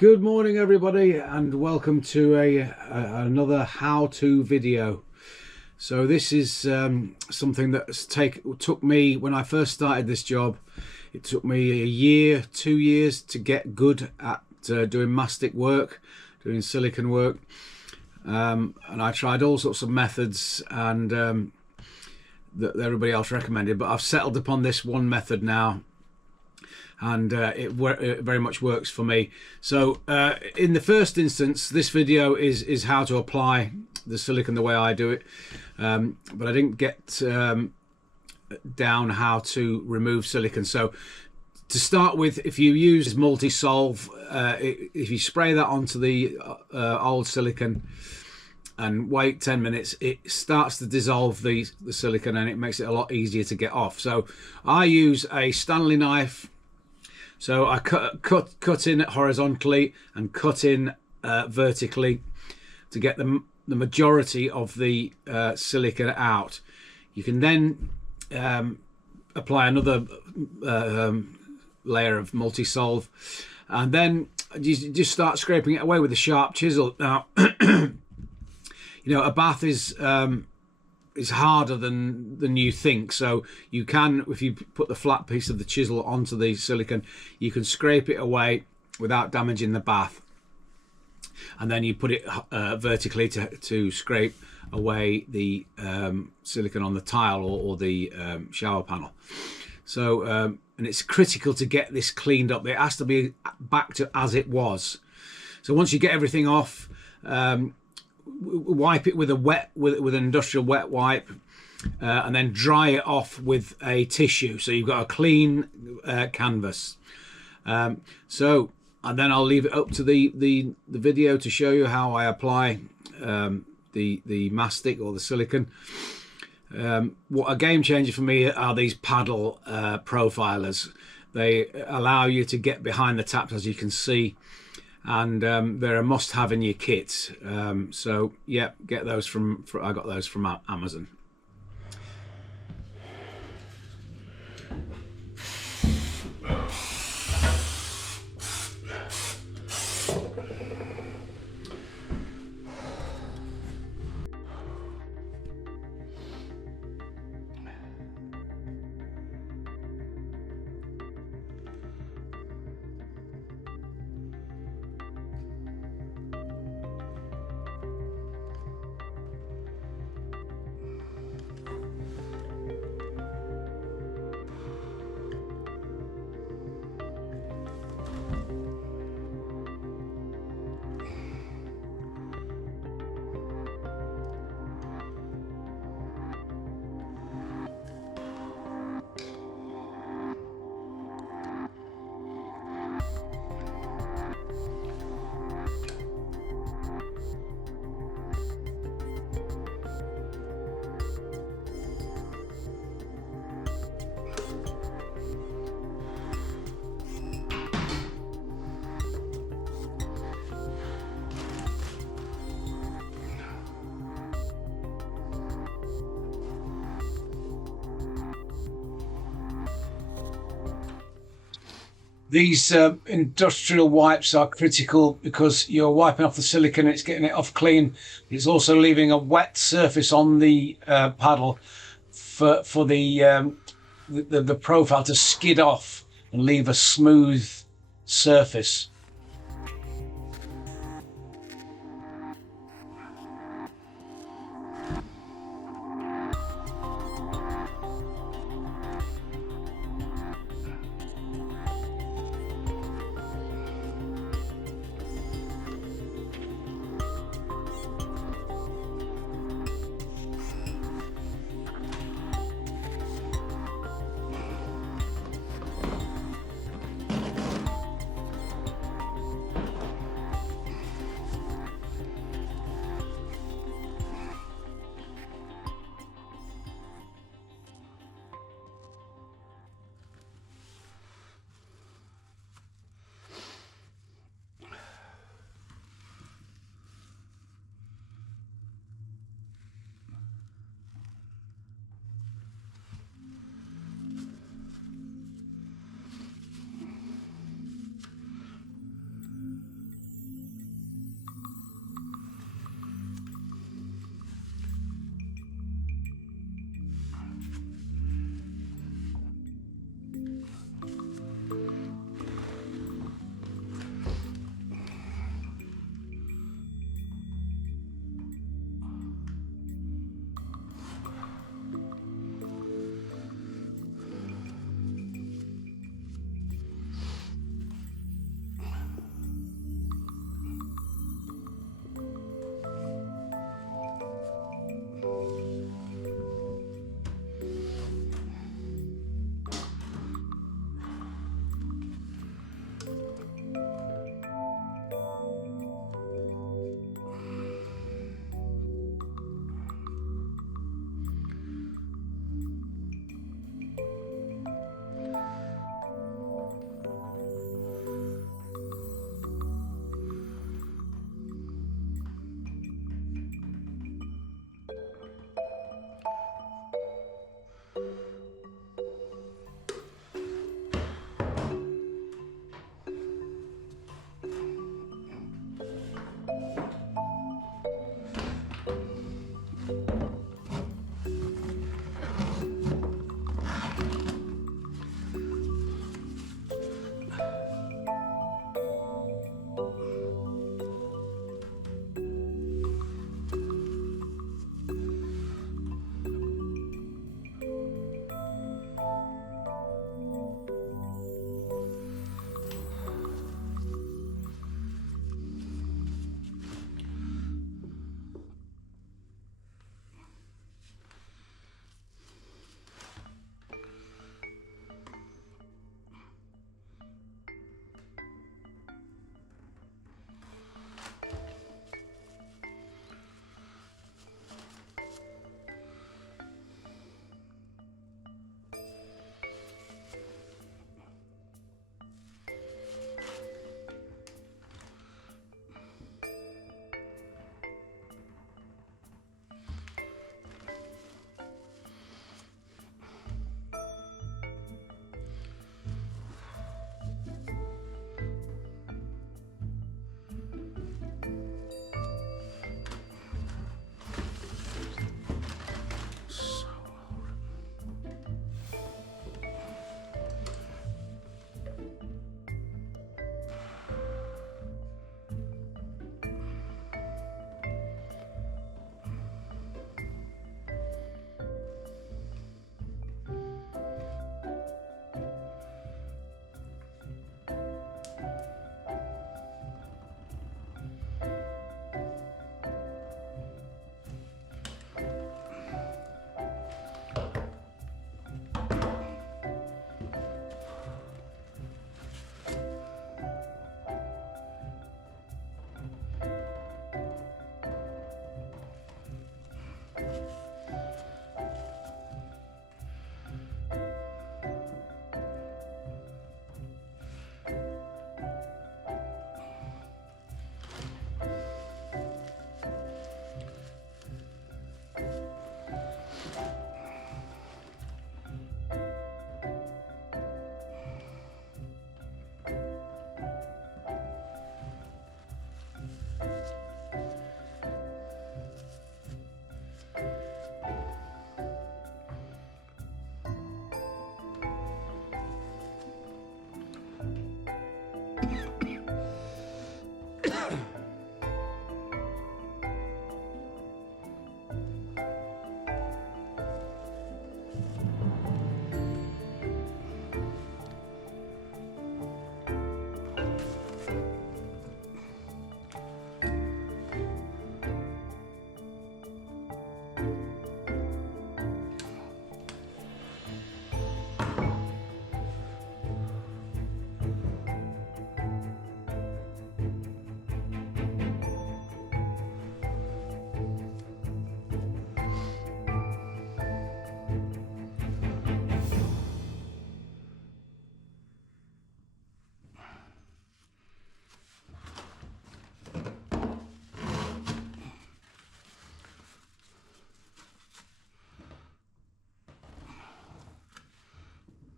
Good morning everybody, and welcome to another how-to video. So this is something that took me, when I first started this job, it took me a year, 2 years to get good at doing mastic work, doing silicone work, and I tried all sorts of methods and that everybody else recommended, but I've settled upon this one method now, and it very much works for me. So in the first instance, this video is how to apply the silicone the way I do it, but I didn't get down how to remove silicone. So to start with, if you use multi-solve, if you spray that onto the old silicone and wait 10 minutes, it starts to dissolve the silicone, and it makes it a lot easier to get off. So I use a Stanley knife. So I cut in horizontally and cut in vertically to get the majority of the silicone out. You can then apply another layer of multi-solve, and then you just start scraping it away with a sharp chisel. Now, you know, a bath is harder than you think, so you can, if you put the flat piece of the chisel onto the silicone, you can scrape it away without damaging the bath, and then you put it vertically to scrape away the silicone on the tile or the shower panel. So and it's critical to get this cleaned up. It has to be back to as it was. So once you get everything off, wipe it with an industrial wet wipe, and then dry it off with a tissue, so you've got a clean canvas. And then I'll leave it up to the video to show you how I apply the mastic or the silicone. What a game changer for me are these paddle profilers. They allow you to get behind the taps, as you can see, and they're a must-have in your kit. So yeah, get those I got those from Amazon. These industrial wipes are critical because you're wiping off the silicone, it's getting it off clean. It's also leaving a wet surface on the paddle for the profile to skid off and leave a smooth surface.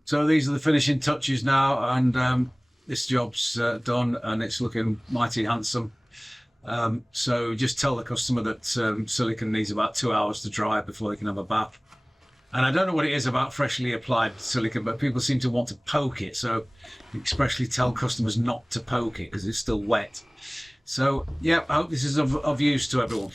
So these are the finishing touches now, and this job's done and it's looking mighty handsome. So just tell the customer that silicone needs about 2 hours to dry before they can have a bath. And I don't know what it is about freshly applied silicone, but people seem to want to poke it. So expressly tell customers not to poke it because it's still wet. So yeah, I hope this is of use to everyone.